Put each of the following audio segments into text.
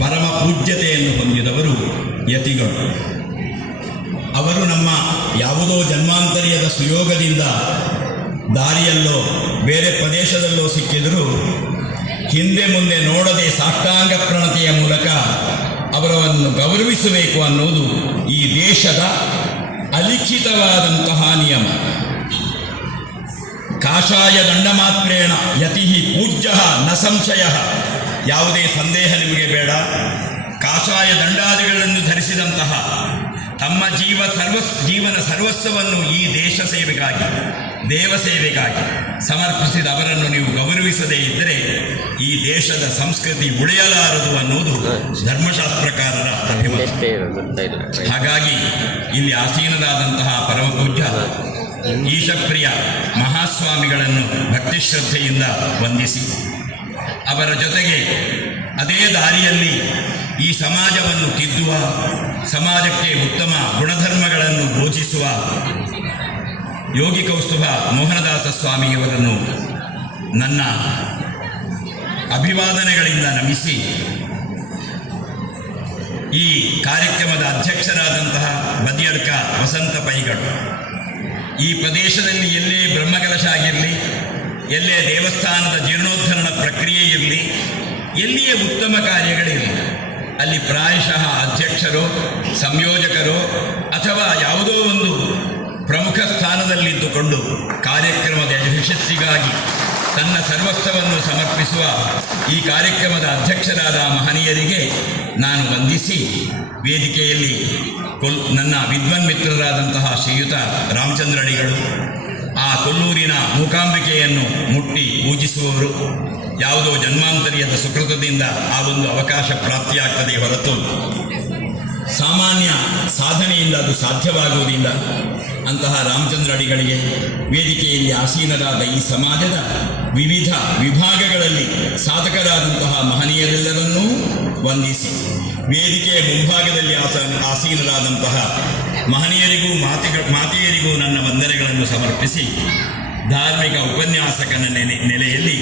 ಪರಮ ಪೂಜ್ಯತೆಯನ್ನು ಹೊಂದಿದವರು ಯತಿಗಳು. ಅವರು ನಮ್ಮ ಯಾವುದೋ ಜನ್ಮಾಂತರ್ಯದ ಸುಯೋಗದಿಂದ ದಾರಿಯಲ್ಲೋ ಬೇರೆ ಪ್ರದೇಶದಲ್ಲೋ ಸಿಕ್ಕಿದರೂ ಹಿಂದೆ ಮುಂದೆ ನೋಡದೆ ಸಾಷ್ಟಾಂಗ ಪ್ರಣತೆಯ ಮೂಲಕ ಅವರನ್ನು ಗೌರವಿಸಬೇಕು ಅನ್ನೋದು ಈ ದೇಶದ ಅಲಿಖಿತವಾದಂತಹ ನಿಯಮ. ಕಾಷಾಯ ದಂಡಮಾತ್ರೇಣ ಯತಿ ಪೂಜ್ಯ ನ ಸಂಶಯ. ಯಾವುದೇ ಸಂದೇಹ ನಿಮಗೆ ಬೇಡ. ಕಾಷಾಯ ದಂಡಾದಿಗಳನ್ನು ಧರಿಸಿದಂತಹ ತಮ್ಮ ಜೀವನ ಸರ್ವಸ್ವವನ್ನು ಈ ದೇಶ ಸೇವೆಗಾಗಿ, ದೇವ ಸೇವೆಗಾಗಿ ಸಮರ್ಪಿಸಿದ ಅವರನ್ನು ನೀವು ಗೌರವಿಸದೇ ಇದ್ದರೆ ಈ ದೇಶದ ಸಂಸ್ಕೃತಿ ಉಳಿಯಲಾರದು ಅನ್ನೋದು ಧರ್ಮಶಾಸ್ತ್ರಕಾರರ ಅಭಿಮತ. ಹಾಗಾಗಿ ಇಲ್ಲಿ ಆಸೀನರಾದಂತಹ ಪರಮಪೂಜ್ಯ ಈಶಪ್ರಿಯ ಮಹಾಸ್ವಾಮಿಗಳನ್ನು ಭಕ್ತಿ ಶ್ರದ್ಧೆಯಿಂದ ವಂದಿಸಿ, ಅವರ ಜೊತೆಗೆ ಅದೇ ದಾರಿಯಲ್ಲಿ ಈ ಸಮಾಜವನ್ನು ತಿದ್ದುವ, ಸಮಾಜಕ್ಕೆ ಉತ್ತಮ ಗುಣಧರ್ಮಗಳನ್ನು ಬೋಧಿಸುವ ಯೋಗಿ ಕೌಸ್ತುಭ ಮೋಹನದಾಸ ಸ್ವಾಮಿಯವರನ್ನು ನನ್ನ ಅಭಿವಾದನೆಗಳಿಂದ ನಮಿಸಿ, ಈ ಕಾರ್ಯಕ್ರಮದ ಅಧ್ಯಕ್ಷರಾದಂತಹ ಬದಿಯಡ್ಕ ವಸಂತ ಪೈಗಳು, ಈ ಪ್ರದೇಶದಲ್ಲಿ ಎಲ್ಲೇ ಬ್ರಹ್ಮಕಲಶ ಆಗಿರಲಿ, ಎಲ್ಲೇ ದೇವಸ್ಥಾನದ ಜೀರ್ಣೋದ್ಧರಣ ಪ್ರಕ್ರಿಯೆ ಇರಲಿ, ಎಲ್ಲಿಯೇ ಉತ್ತಮ ಕಾರ್ಯಗಳಿರಲಿ, ಅಲ್ಲಿ ಪ್ರಾಯಶಃ ಅಧ್ಯಕ್ಷರೋ ಸಂಯೋಜಕರೋ ಅಥವಾ ಯಾವುದೋ ಒಂದು ಪ್ರಮುಖ ಸ್ಥಾನದಲ್ಲಿದ್ದುಕೊಂಡು ಕಾರ್ಯಕ್ರಮದ ಯಶಸ್ಸಿಗಾಗಿ ತನ್ನ ಸರ್ವಸ್ವವನ್ನು ಸಮರ್ಪಿಸುವ ಈ ಕಾರ್ಯಕ್ರಮದ ಅಧ್ಯಕ್ಷರಾದ ಮಹನೀಯರಿಗೆ ನಾನು ವಂದಿಸಿ, ವೇದಿಕೆಯಲ್ಲಿ ನನ್ನ ವಿದ್ವನ್ ಮಿತ್ರರಾದಂತಹ ಶ್ರೀಯುತ ರಾಮಚಂದ್ರ ಅಡಿಗಳು, ಆ ಕೊಲ್ಲೂರಿನ ಮೂಕಾಂಬಿಕೆಯನ್ನು ಮುಟ್ಟಿ ಪೂಜಿಸುವವರು, ಯಾವುದೋ ಜನ್ಮಾಂತರ್ಯದ ಸುಕೃತದಿಂದ ಆ ಒಂದು ಅವಕಾಶ ಪ್ರಾಪ್ತಿಯಾಗ್ತದೆ ಹೊರತು ಸಾಮಾನ್ಯ ಸಾಧನೆಯಿಂದ ಅದು ಸಾಧ್ಯವಾಗುವುದಿಲ್ಲ. ಅಂತಹ ರಾಮಚಂದ್ರ ಅಡಿಗಳಿಗೆ, ವೇದಿಕೆಯಲ್ಲಿ ಆಸೀನರಾದ ಈ ಸಮಾಜದ ವಿವಿಧ ವಿಭಾಗಗಳಲ್ಲಿ ಸಾಧಕರಾದಂತಹ ಮಹನೀಯರೆಲ್ಲರನ್ನೂ ವಂದಿಸಿ, ವೇದಿಕೆಯ ಮುಂಭಾಗದಲ್ಲಿ ಆಸೀನರಾದಂತಹ ಮಹನೀಯರಿಗೂ ಮಾತೆಯರಿಗೂ ನನ್ನ ವಂದನೆಗಳನ್ನು ಸಮರ್ಪಿಸಿ, ಧಾರ್ಮಿಕ ಉಪನ್ಯಾಸಕನ ನೆಲೆಯಲ್ಲಿ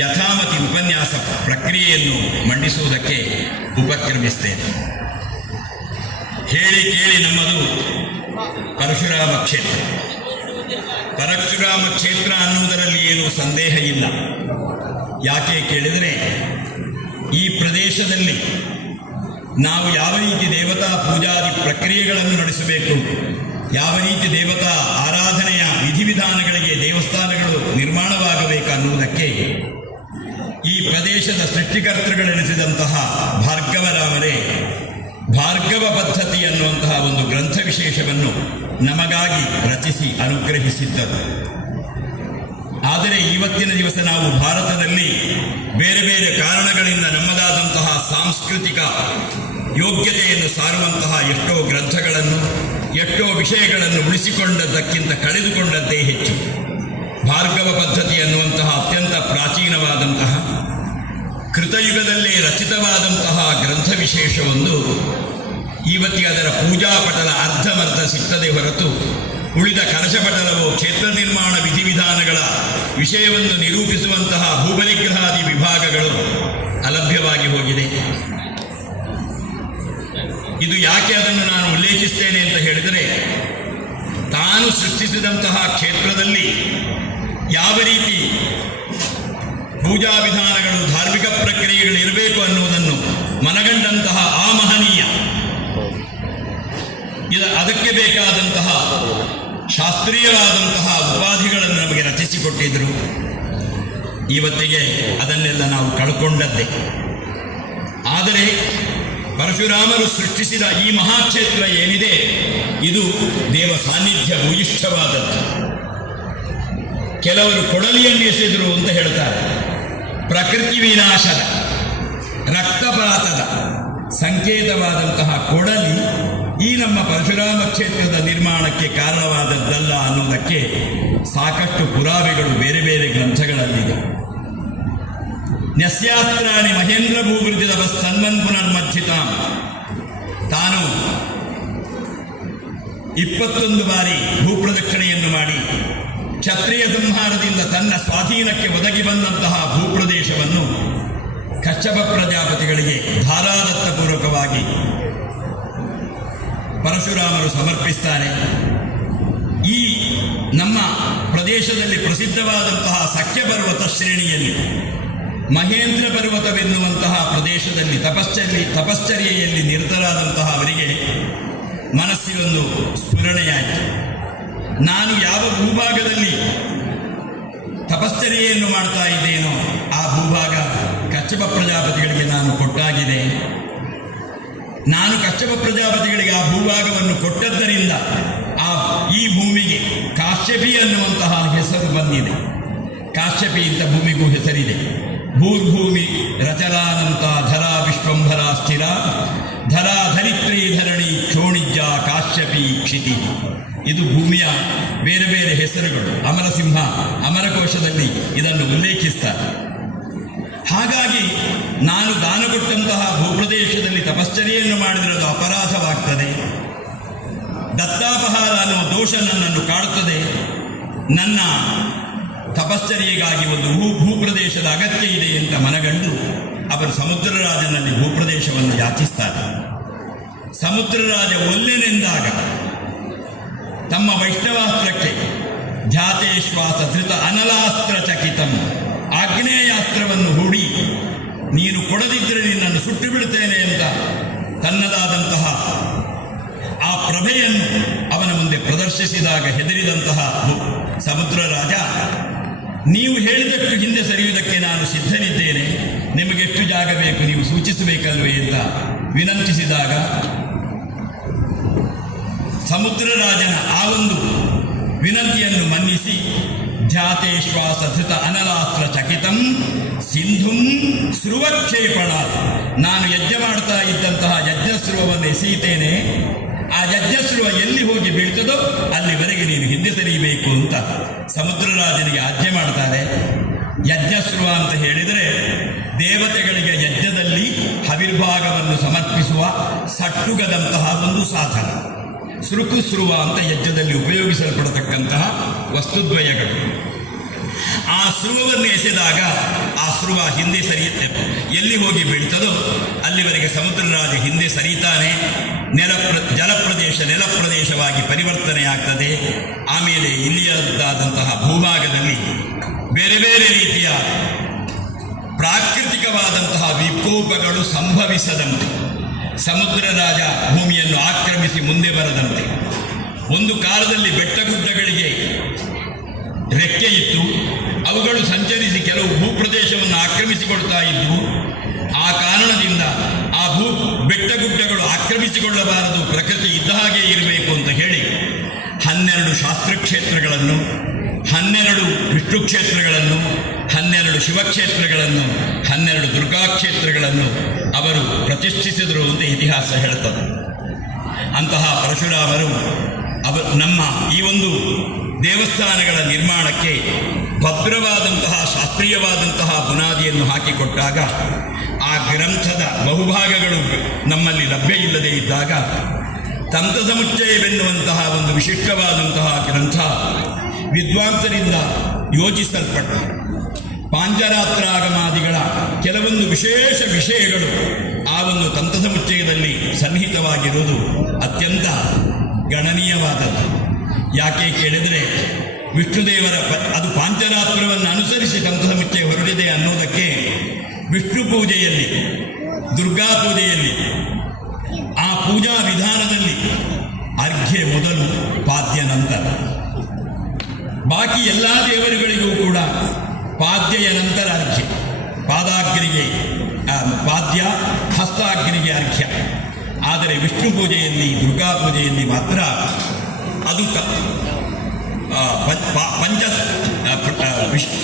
ಯಥಾಮತಿ ಉಪನ್ಯಾಸ ಪ್ರಕ್ರಿಯೆಯನ್ನು ಮಂಡಿಸುವುದಕ್ಕೆ ಉಪಕ್ರಮಿಸ್ತೇನೆ. ಹೇಳಿ ಕೇಳಿ ನಮ್ಮದು ಪರಶುರಾಮ ಕ್ಷೇತ್ರ. ಪರಶುರಾಮ ಕ್ಷೇತ್ರ ಅನ್ನುವುದರಲ್ಲಿ ಏನೂ ಸಂದೇಹ ಇಲ್ಲ. ಯಾಕೆ ಕೇಳಿದರೆ, ಈ ಪ್ರದೇಶದಲ್ಲಿ ನಾವು ಯಾವ ರೀತಿ ದೇವತಾ ಪೂಜಾದಿ ಪ್ರಕ್ರಿಯೆಗಳನ್ನು ನಡೆಸಬೇಕು, ಯಾವ ರೀತಿ ದೇವತಾ ಆರಾಧನೆಯ ವಿಧಿವಿಧಾನಗಳಿಗೆ ದೇವಸ್ಥಾನಗಳು ನಿರ್ಮಾಣವಾಗಬೇಕು ಅನ್ನುವುದಕ್ಕೆ ಈ ಪ್ರದೇಶದ ಸೃಷ್ಟಿಕರ್ತೃಗಳೆನಿಸಿದಂತಹ ಭಾರ್ಗವರಾಮರೇ ಭಾರ್ಗವ ಪದ್ಧತಿ ಅನ್ನುವಂತಹ ಒಂದು ಗ್ರಂಥ ವಿಶೇಷವನ್ನು ನಮಗಾಗಿ ರಚಿಸಿ ಅನುಗ್ರಹಿಸಿದ್ದರು. ಆದರೆ ಇವತ್ತಿನ ದಿವಸ ನಾವು ಭಾರತದಲ್ಲಿ ಬೇರೆ ಬೇರೆ ಕಾರಣಗಳಿಂದ ನಮ್ಮದಾದಂತಹ ಸಾಂಸ್ಕೃತಿಕ ಯೋಗ್ಯತೆಯನ್ನು ಸಾರುವಂತಹ ಎಷ್ಟೋ ಗ್ರಂಥಗಳನ್ನು, ಎಷ್ಟೋ ವಿಷಯಗಳನ್ನು ಉಳಿಸಿಕೊಂಡದ್ದಕ್ಕಿಂತ ಕಳೆದುಕೊಂಡದ್ದೇ ಹೆಚ್ಚು. ಭಾರ್ಗವ ಪದ್ಧತಿ ಅನ್ನುವಂತಹ ಅತ್ಯಂತ ಪ್ರಾಚೀನವಾದಂತಹ ಕೃತಯುಗದಲ್ಲೇ ರಚಿತವಾದಂತಹ ಗ್ರಂಥ ವಿಶೇಷವೊಂದು ಇವತ್ತಿಗೆ ಅದರ ಪೂಜಾಪಟಲ ಅರ್ಧಮರ್ಧ ಸಿಗ್ತದೆ ಹೊರತು ಉಳಿದ ಕಲಶಪಟಲವೋ ಕ್ಷೇತ್ರ ನಿರ್ಮಾಣ ವಿಧಿವಿಧಾನಗಳ ವಿಷಯವನ್ನು ನಿರೂಪಿಸುವಂತಹ ಭೂಪರಿಗ್ರಹಾದಿ ವಿಭಾಗಗಳು ಅಲಭ್ಯವಾಗಿ ಹೋಗಿದೆ. ಇದು ಯಾಕೆ ಅದನ್ನು ನಾನು ಉಲ್ಲೇಖಿಸ್ತೇನೆ ಅಂತ ಹೇಳಿದರೆ, ತಾನು ಸೃಷ್ಟಿಸಿದಂತಹ ಕ್ಷೇತ್ರದಲ್ಲಿ ಯಾವ ರೀತಿ ಪೂಜಾ ವಿಧಾನಗಳು, ಧಾರ್ಮಿಕ ಪ್ರಕ್ರಿಯೆಗಳು ಇರಬೇಕು ಅನ್ನುವುದನ್ನು ಮನಗಂಡಂತಹ ಆ ಮಹನೀಯ ಅದಕ್ಕೆ ಬೇಕಾದಂತಹ ಶಾಸ್ತ್ರೀಯವಾದಂತಹ ಉಪಾಧಿಗಳನ್ನು ನಮಗೆ ರಚಿಸಿಕೊಟ್ಟಿದ್ದರು. ಇವತ್ತಿಗೆ ಅದನ್ನೆಲ್ಲ ನಾವು ಕಳ್ಕೊಂಡದ್ದೇ. ಆದರೆ ಪರಶುರಾಮರು ಸೃಷ್ಟಿಸಿದ ಈ ಮಹಾಕ್ಷೇತ್ರ ಏನಿದೆ, ಇದು ದೇವ ಸಾನ್ನಿಧ್ಯ ಭೂಯಿಷ್ಠವಾದದ್ದು. ಕೆಲವರು ಕೊಡಲಿಯನ್ನು ಎಸೆದರು ಅಂತ ಹೇಳ್ತಾರೆ. ಪ್ರಕೃತಿ ವಿನಾಶದ, ರಕ್ತಪಾತದ ಸಂಕೇತವಾದಂತಹ ಕೊಡಲಿ ಈ ನಮ್ಮ ಪರಶುರಾಮ ಕ್ಷೇತ್ರದ ನಿರ್ಮಾಣಕ್ಕೆ ಕಾರಣವಾದದ್ದಲ್ಲ ಅನ್ನೋದಕ್ಕೆ ಸಾಕಷ್ಟು ಪುರಾವೆಗಳು ಬೇರೆ ಬೇರೆ ಗ್ರಂಥಗಳಲ್ಲಿದೆ. ನ್ಯಸ್ಯಾಸ್ತ್ರಾಣಿ ಮಹೇಂದ್ರ ಭೂವೃದ್ಧಿದವ ತನ್ಮನ್ ಪುನರ್ಮಥಿತಾಂ. ತಾನು 21 ಬಾರಿ ಭೂಪ್ರದಕ್ಷಿಣೆಯನ್ನು ಮಾಡಿ ಕ್ಷತ್ರಿಯ ಸಂಹಾರದಿಂದ ತನ್ನ ಸ್ವಾಧೀನಕ್ಕೆ ಒದಗಿ ಬಂದಂತಹ ಭೂಪ್ರದೇಶವನ್ನು ಕಶ್ಯಪ ಪ್ರಜಾಪತಿಗಳಿಗೆ ಧಾರಾದತ್ತಪೂರ್ವಕವಾಗಿ ಪರಶುರಾಮರು ಸಮರ್ಪಿಸ್ತಾರೆ. ಈ ನಮ್ಮ ಪ್ರದೇಶದಲ್ಲಿ ಪ್ರಸಿದ್ಧವಾದಂತಹ ಸಖ್ಯ ಪರ್ವತ ಶ್ರೇಣಿಯಲ್ಲಿ ಮಹೇಂದ್ರ ಪರ್ವತವೆನ್ನುವಂತಹ ಪ್ರದೇಶದಲ್ಲಿ ತಪಶ್ಚರ್ಯೆಯಲ್ಲಿ ನಿರತರಾದಂತಹ ಅವರಿಗೆ ಮನಸ್ಸಿನೊಂದು ಸ್ಫುರಣೆಯಾಯಿತು. ನಾನು ಯಾವ ಭೂಭಾಗದಲ್ಲಿ ತಪಶ್ಚರ್ಯೆಯನ್ನು ಮಾಡ್ತಾ ಇದ್ದೇನೋ ಆ ಭೂಭಾಗ ಕಶ್ಯಪ ಪ್ರಜಾಪತಿಗಳಿಗೆ ನಾನು ಕೊಟ್ಟಾಗಿದೆ. ನಾನು ಕಶ್ಯಪ ಪ್ರಜಾಪತಿಗಳಿಗೆ ಆ ಭೂಭಾಗವನ್ನು ಕೊಟ್ಟದ್ದರಿಂದ ಈ ಭೂಮಿಗೆ ಕಾಶ್ಯಪಿ ಅನ್ನುವಂತಹ ಹೆಸರು ಬಂದಿದೆ. ಕಾಶ್ಯಪಿ ಅಂತ ಭೂಮಿಗೂ ಹೆಸರಿದೆ. ಭೂರ್ಭೂಮಿ ರಚಲಾನಂತ ಧರಾ ವಿಶ್ವಂಭರ ಸ್ಥಿರ ಧರಾ ಧರಿತ್ರಿ ಧರಣಿ ಕ್ಷೋಣಿಜ್ಯ ಕಾಶ್ಯಪಿ ಕ್ಷಿತಿ. ಇದು ಭೂಮಿಯ ಬೇರೆ ಬೇರೆ ಹೆಸರುಗಳು. ಅಮರಸಿಂಹ ಅಮರಕೋಶದಲ್ಲಿ ಇದನ್ನು ಉಲ್ಲೇಖಿಸ್ತಾರೆ. ಹಾಗಾಗಿ ನಾನು ದಾನ ಕೊಟ್ಟಂತಹ ಭೂಪ್ರದೇಶದಲ್ಲಿ ತಪಶ್ಚರ್ಯೆಯನ್ನು ಮಾಡಿದಿರೋದು ಅಪರಾಧವಾಗ್ತದೆ. ದತ್ತಾಪಹಾರ ಅನ್ನುವ ದೋಷ ನನ್ನನ್ನು ಕಾಡುತ್ತದೆ. ನನ್ನ ತಪಶ್ಚರ್ಯೆಗಾಗಿ ಒಂದು ಭೂಪ್ರದೇಶದ ಅಗತ್ಯ ಇದೆ ಅಂತ ಮನಗಂಡು ಅವರು ಸಮುದ್ರರಾಜನಲ್ಲಿ ಭೂಪ್ರದೇಶವನ್ನು ಯಾಚಿಸ್ತಾರೆ. ಸಮುದ್ರರಾಜ ಒಲ್ಲೆನೆಂದಾಗ ತಮ್ಮ ವೈಷ್ಣವಾಸ್ತ್ರಕ್ಕೆ ಧ್ಯಾತೇಶ್ವಾಸ ಧೃತ ಅನಲಾಸ್ತ್ರ ಚಕಿತಂ ಆಗ್ನೇಯಾಸ್ತ್ರವನ್ನು ಹೂಡಿ ನೀನು ಕೊಡದಿದ್ದರೆ ನಿನ್ನನ್ನು ಸುಟ್ಟು ಬಿಡುತ್ತೇನೆ ಅಂತ ತನ್ನದಾದಂತಹ ಆ ಪ್ರಭೆಯನ್ನು ಅವನ ಮುಂದೆ ಪ್ರದರ್ಶಿಸಿದಾಗ ಹೆದರಿದಂತಹ ಸಮುದ್ರ ರಾಜ, ನೀವು ಹೇಳಿದಷ್ಟು ಹಿಂದೆ ಸರಿಯುವುದಕ್ಕೆ ನಾನು ಸಿದ್ಧನಿದ್ದೇನೆ, ನಿಮಗೆಷ್ಟು ಜಾಗ ಬೇಕು ನೀವು ಸೂಚಿಸಬೇಕಲ್ವೇ ಅಂತ ವಿನಂತಿಸಿದಾಗ ಸಮುದ್ರರಾಜನ ಆ ಒಂದು ವಿನಂತಿಯನ್ನು ಮನ್ನಿಸಿ ಧ್ಯಾತೇಶ್ವಾಸ ಧೃತ ಅನಲಾಸ್ತ್ರ ಚಕಿತಂ ಸಿಂಧುಂ ಸ್ರುವಕ್ಷೇಪಣ, ನಾನು ಯಜ್ಞ ಮಾಡ್ತಾ ಇದ್ದಂತಹ ಯಜ್ಞಸ್ರುವವನ್ನು ಎಸೆಯುತ್ತೇನೆ, ಆ ಯಜ್ಞಸ್ರುವ ಎಲ್ಲಿ ಹೋಗಿ ಬೀಳ್ತದೋ ಅಲ್ಲಿವರೆಗೆ ನೀನು ಹಿಂದೆ ಸರಿಯಬೇಕು ಅಂತ ಸಮುದ್ರರಾಜನಿಗೆ ಆಜ್ಞೆ ಮಾಡ್ತಾರೆ. ಯಜ್ಞಸ್ರುವ ಅಂತ ಹೇಳಿದರೆ ದೇವತೆಗಳಿಗೆ ಯಜ್ಞದಲ್ಲಿ ಹವಿರ್ಭಾಗವನ್ನು ಸಮರ್ಪಿಸುವ ಸಟ್ಟುಗದಂತಹ ಒಂದು ಸಾಧನ. ಸುರುಕುಸ್ರುವ ಅಂತ ಯಜ್ಞದಲ್ಲಿ ಉಪಯೋಗಿಸಲ್ಪಡತಕ್ಕಂತಹ ವಸ್ತುದ್ವಯಗಳು. ಆ ಸ್ರುವವನ್ನು ಎಸೆದಾಗ ಆ ಸ್ರುವ ಹಿಂದೆ ಸರಿಯುತ್ತೆ, ಎಲ್ಲಿ ಹೋಗಿ ಬೀಳ್ತದೋ ಅಲ್ಲಿವರೆಗೆ ಸಮುದ್ರರಾಜ ಹಿಂದೆ ಸರಿತಾನೆ. ನೆಲಪ್ರದೇಶವಾಗಿ ಪರಿವರ್ತನೆಯಾಗ್ತದೆ. ಆಮೇಲೆ ಇಲ್ಲಿಯದಾದಂತಹ ಭೂಭಾಗದಲ್ಲಿ ಬೇರೆ ಬೇರೆ ರೀತಿಯ ಪ್ರಾಕೃತಿಕವಾದಂತಹ ವಿಕೋಪಗಳು ಸಂಭವಿಸದಂತೆ, ಸಮುದ್ರ ರಾಜ ಭೂಮಿಯನ್ನು ಆಕ್ರಮಿಸಿ ಮುಂದೆ ಬರದಂತೆ. ಒಂದು ಕಾಲದಲ್ಲಿ ಬೆಟ್ಟಗುಡ್ಡಗಳಿಗೆ ರೆಕ್ಕೆ ಇತ್ತು, ಅವುಗಳು ಸಂಚರಿಸಿ ಕೆಲವು ಭೂಪ್ರದೇಶವನ್ನು ಆಕ್ರಮಿಸಿಕೊಳ್ತಾ ಇದ್ದವು. ಆ ಕಾರಣದಿಂದ ಆ ಬೆಟ್ಟಗುಡ್ಡಗಳು ಆಕ್ರಮಿಸಿಕೊಳ್ಳಬಾರದು, ಪ್ರಕೃತಿ ಇದ್ದ ಹಾಗೆ ಇರಬೇಕು ಅಂತ ಹೇಳಿ 12 ಶಾಸ್ತ್ರಕ್ಷೇತ್ರಗಳನ್ನು, 12 ವಿಷ್ಣು ಕ್ಷೇತ್ರಗಳನ್ನು, 12 ಶಿವಕ್ಷೇತ್ರಗಳನ್ನು, 12 ದುರ್ಗಾಕ್ಷೇತ್ರಗಳನ್ನು ಅವರು ಪ್ರತಿಷ್ಠಿಸಿದರು ಅಂತ ಇತಿಹಾಸ ಹೇಳುತ್ತದೆ. ಅಂತಹ ಪರಶುರಾಮರು ನಮ್ಮ ಈ ಒಂದು ದೇವಸ್ಥಾನಗಳ ನಿರ್ಮಾಣಕ್ಕೆ ಭದ್ರವಾದಂತಹ ಶಾಸ್ತ್ರೀಯವಾದಂತಹ ಬುನಾದಿಯನ್ನು ಹಾಕಿಕೊಟ್ಟಾಗ ಆ ಗ್ರಂಥದ ಬಹುಭಾಗಗಳು ನಮ್ಮಲ್ಲಿ ಲಭ್ಯ ಇಲ್ಲದೇ ಇದ್ದಾಗ ತಂತ್ರಸಮುಚ್ಚಯವೆನ್ನುವಂತಹ ಒಂದು ವಿಶಿಷ್ಟವಾದಂತಹ ಗ್ರಂಥ ವಿದ್ವಾಂಸರಿಂದ ಯೋಜಿಸಲ್ಪಟ್ಟ ಪಾಂಚರಾತ್ರಾಗಮಾದಿಗಳ ಕೆಲವೊಂದು ವಿಶೇಷ ವಿಷಯಗಳು ಆ ಒಂದು ತಂತ್ರಸಮುಚ್ಚಯದಲ್ಲಿ ಸನ್ನಿಹಿತವಾಗಿರುವುದು ಅತ್ಯಂತ ಗಣನೀಯವಾದದ್ದು. ಯಾಕೆ ಕೇಳಿದರೆ ವಿಷ್ಣುದೇವರ ಅದು ಪಾಂಚರಾತ್ರವನ್ನು ಅನುಸರಿಸಿ ತಂತ್ರಸಮುಚ್ಚಯ ಹೊರಡಿದೆ ಅನ್ನೋದಕ್ಕೆ ವಿಷ್ಣು ಪೂಜೆಯಲ್ಲಿ, ದುರ್ಗಾ ಪೂಜೆಯಲ್ಲಿ ಆ ಪೂಜಾ ವಿಧಾನದಲ್ಲಿ ಅರ್ಘ್ಯ ಮೊದಲು, ಪಾದ್ಯ ನಂತರ. ಬಾಕಿ ಎಲ್ಲ ದೇವರುಗಳಿಗೂ ಕೂಡ ಪಾದ್ಯೆಯ ನಂತರ ಅರ್ಘ್ಯ. ಪಾದಾಗ್ನಿಗೆ ಪಾದ್ಯ, ಹಸ್ತಾಗ್ನಿಗೆ ಅರ್ಘ್ಯ. ಆದರೆ ವಿಷ್ಣು ಪೂಜೆಯಲ್ಲಿ, ದುರ್ಗಾ ಪೂಜೆಯಲ್ಲಿ ಮಾತ್ರ ಅದು